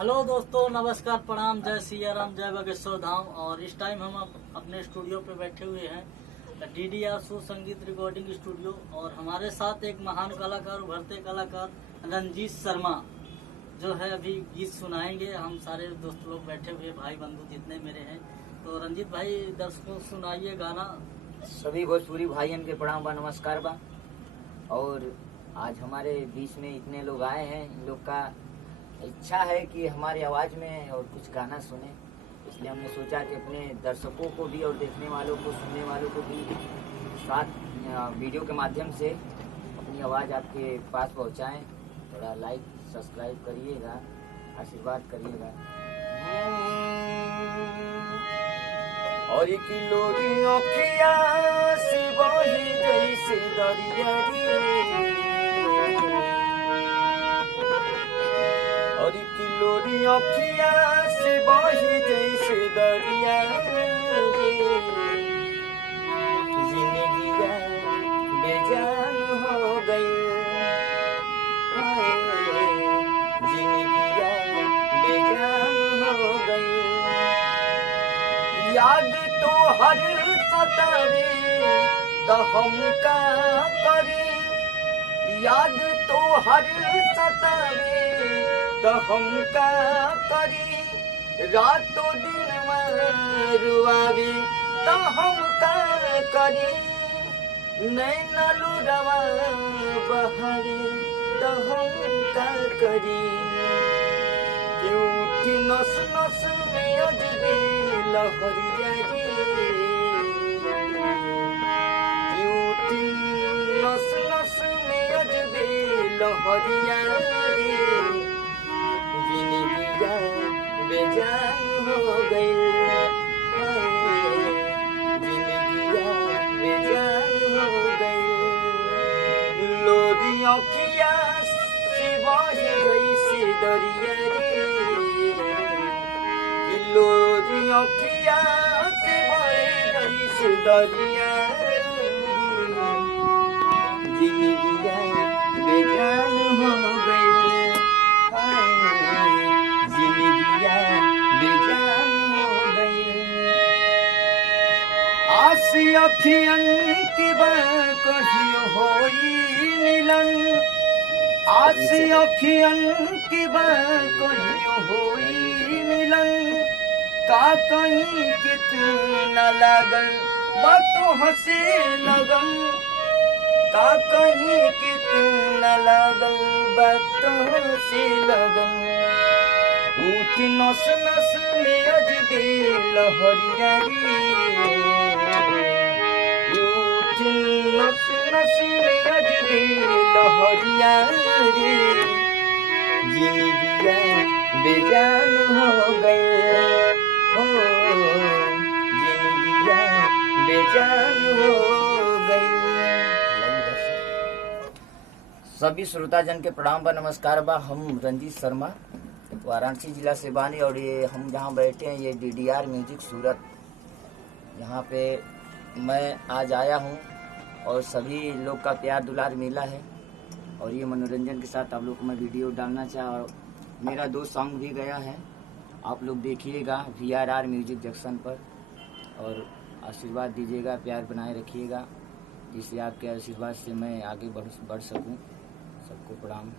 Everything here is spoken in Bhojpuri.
हेलो दोस्तों, नमस्कार, प्रणाम, जय सिया राम, जय बागेश्वर धाम। और इस टाइम हम अपने स्टूडियो पे बैठे हुए हैं, DDR सु संगीत रिकॉर्डिंग स्टूडियो। और हमारे साथ एक महान कलाकार, उभरते कलाकार रंजीत शर्मा जो है अभी गीत सुनाएंगे। हम सारे दोस्त लोग बैठे हुए, भाई बंधु जितने मेरे हैं। तो रंजीत भाई दर्शकों को सुनाइए गाना। सभी भोजपुरी भाइयों के प्रणाम बा, नमस्कार बा। और आज हमारे बीच में इतने लोग आए हैं, इन लोग का इच्छा है कि हमारी आवाज़ में और कुछ गाना सुने, इसलिए हमने सोचा कि अपने दर्शकों को भी और देखने वालों को, सुनने वालों को भी साथ वीडियो के माध्यम से अपनी आवाज़ आपके पास पहुंचाएं। थोड़ा लाइक सब्सक्राइब करिएगा, आशीर्वाद करिएगा। और किलोरियों खिया से बही जैसे दरिया और किलोरियों खिया से बही जैसे दरिया जिंदगी बेजान हो गई, जिंदगी बेजान हो गई। याद तो हर सतावे तो हम का करी, याद तो हर सतावे तो हम का करी। रातों दिन रुआवे तो हम का करी। नैना लुरवा बहारे तो हम का करी। उठी नस नस में अजबे लहरिया रे, उठी नस नस में अजबे लहरिया रे। जिंदगी बेजान हो गई, जिंदगी बेजान हो गई। लोरी आँखिया से बही गई से दरिया रे, लोरी आँखिया से बही गई से दरिया। जिंदगी बेजान हो गई, जिंदगी बेजान हो गई। आस अखियन के कहियो होई मिलन, आस अखियन के कहियो होई मिलन। का कहीं कितना लगन बातों हंसे लगन, का कहीं कितना लगन बातों से लगन। उठ नस नस में अजबे लहरिया रे, उठ नस नस में अजबे लहरिया रे। जिंदगी बेजान हो गई, जिंदगी बेजान हो गई। सभी श्रोताजन के प्रणाम बा, नमस्कार बा। हम रंजीत शर्मा वाराणसी जिला से बानी और ये हम जहाँ बैठे हैं ये DDR म्यूजिक सूरत, यहाँ पे मैं आज आया हूँ और सभी लोग का प्यार दुलार मिला है। और ये मनोरंजन के साथ आप लोग को मैं वीडियो डालना चाहा। और मेरा 2 सॉन्ग भी गया है, आप लोग देखिएगा VRR म्यूजिक जंक्शन पर। और आशीर्वाद दीजिएगा, प्यार बनाए रखिएगा, जिससे आपके आशीर्वाद से मैं आगे बढ़ सकूं। सबको प्रणाम।